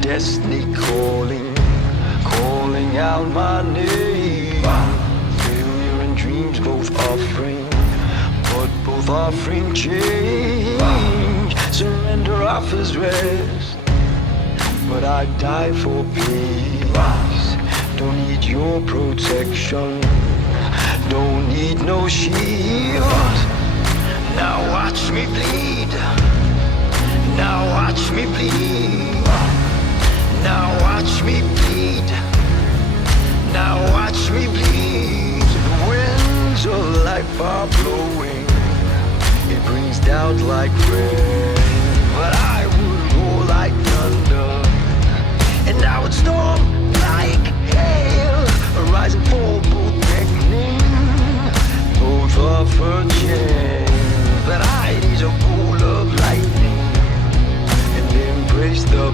destiny calling, calling out my name. Failure and dreams both offering, but both offering change. Surrender offers rest, but I die for peace. Don't need your protection, don't need no shield. Now watch me bleed, now watch me bleed, now watch me bleed, now watch me bleed. The winds of life are blowing, it brings doubt like rain, but I would roar like thunder, and I would storm like hail. A rise and fall, both beckoning, both offer change. But I need a bolt of lightning and embrace the